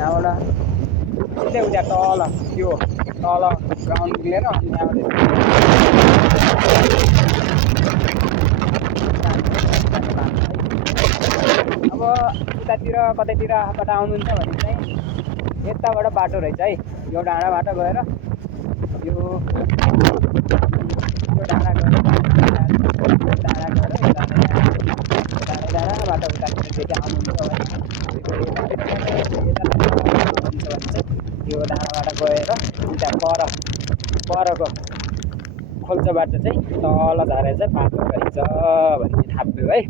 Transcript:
यहाँबाट सिधै उता तल त्यो तल ग्राउन्ड निक्लेर अनि यहाँबाट अब उतातिर कतैतिरबाट आउनुहुन्छ भने चाहिँ यताबाट बाटो रहेछ है। यो डाँडाबाट गएर यो डाँडा गएर डाँडाबाट उतातिर फेरि आउनुहुन्छ भने यो डाँडाबाट गएर उता परको खोल्चो बाटो चाहिँ तल झरेर चाहिँ बाटो रहेछ भन्ने थाहा भयो है।